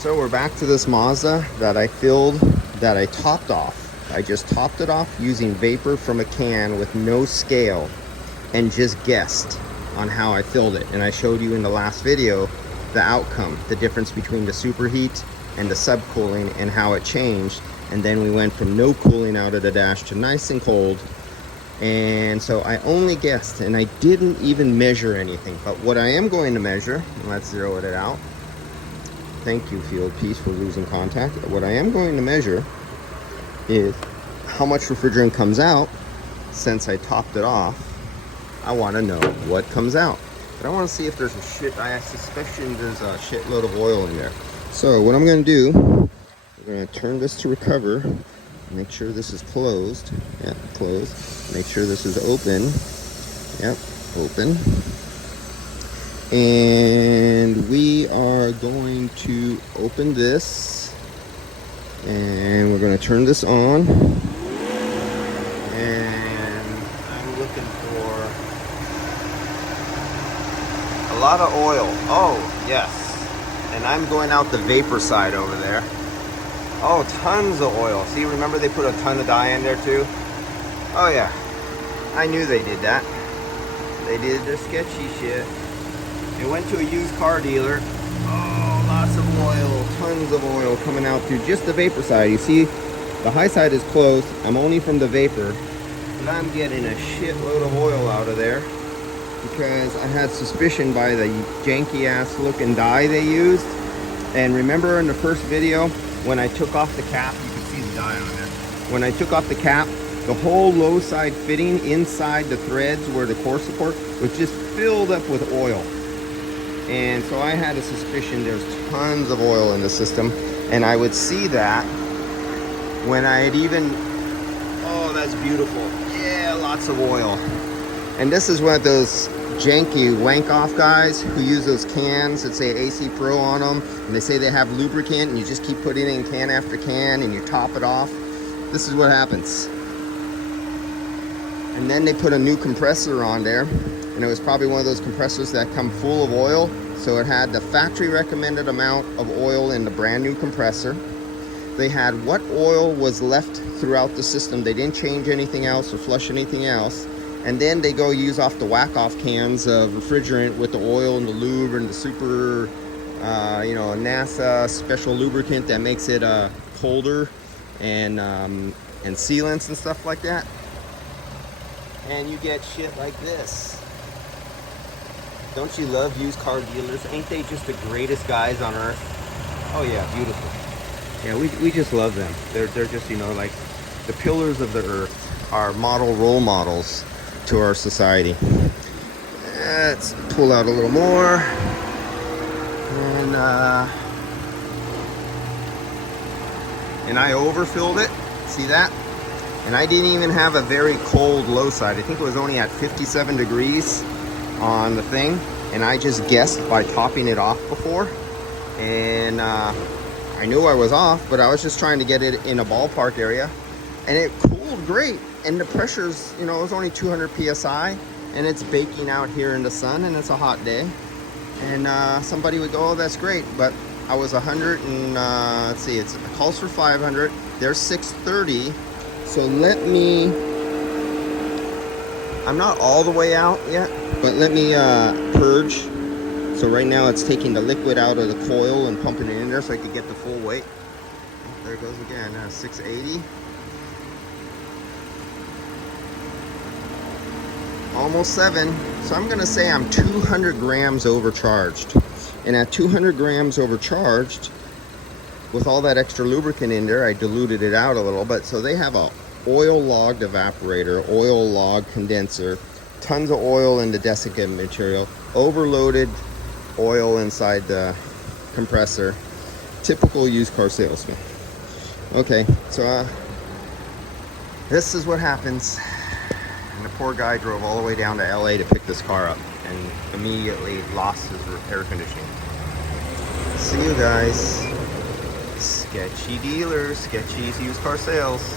So we're back to this Mazda that I filled, that I topped off. I just topped it off using vapor from a can with no scale and just guessed on how I filled it. And I showed you in the last video the outcome, the difference between the superheat and the subcooling and how it changed. And then we went from no cooling out of the dash to nice and cold. And so I only guessed and I didn't even measure anything. But what I am going to measure, let's zero it out. Thank you, field piece, for losing contact. What I am going to measure is how much refrigerant comes out. Since I topped it off, I want to know what comes out. But I want to see if there's I suspicion there's a shitload of oil in there. So what I'm going to do, I'm going to turn this to recover. Make sure this is closed. Yep, closed. Make sure this is open. Yep, open. And we are going to open this. And we're going to turn this on. And I'm looking for a lot of oil. Oh, yes. And I'm going out the vapor side over there. Oh, tons of oil. See, remember they put a ton of dye in there too? Oh yeah, I knew they did that. They did their sketchy shit. They went to a used car dealer. Oh, lots of oil, tons of oil coming out through just the vapor side. You see, the high side is closed. I'm only from the vapor, but I'm getting a shitload of oil out of there because I had suspicion by the janky ass looking dye they used. And remember in the first video, when I took off the cap, you can see the dye on there. When I took off the cap, the whole low side fitting inside the threads where the core support was just filled up with oil. And so I had a suspicion there's tons of oil in the system. And I would see that when I had even, oh, that's beautiful. Yeah, lots of oil. And this is one of those janky wank-off guys who use those cans that say AC Pro on them, and they say they have lubricant, and you just keep putting it in can after can, and you top it off. This is what happens. And then they put a new compressor on there, and it was probably one of those compressors that come full of oil, so it had the factory recommended amount of oil in the brand new compressor. They had what oil was left throughout the system. They didn't change anything else or flush anything else. And then they go use off the whack-off cans of refrigerant with the oil and the lube and the super, NASA special lubricant that makes it colder and sealants and stuff like that. And you get shit like this. Don't you love used car dealers? Ain't they just the greatest guys on earth? Oh yeah, beautiful. Yeah, we just love them. They're just, like the pillars of the earth, our role models to our society. Let's pull out a little more. And I overfilled it. See that? And I didn't even have a very cold low side. I think it was only at 57 degrees on the thing. And I just guessed by topping it off before. And I knew I was off, but I was just trying to get it in a ballpark area. And it cooled great. And the pressure's, it was only 200 PSI, and it's baking out here in the sun, and it's a hot day. And somebody would go, oh, that's great. But I was 100 and, let's see, it calls for 500. There's 630. So I'm not all the way out yet, but let me purge. So right now it's taking the liquid out of the coil and pumping it in there so I could get the full weight. Oh, there it goes again, 680. Almost 7. So I'm going to say I'm 200 grams overcharged. And at 200 grams overcharged, with all that extra lubricant in there, I diluted it out a little bit. So they have a oil-logged evaporator, oil-logged condenser, tons of oil in the desiccant material, overloaded oil inside the compressor. Typical used car salesman. Okay, so this is what happens. And the poor guy drove all the way down to LA to pick this car up and immediately lost his air conditioning. See you guys. Sketchy dealers, sketchy used car sales.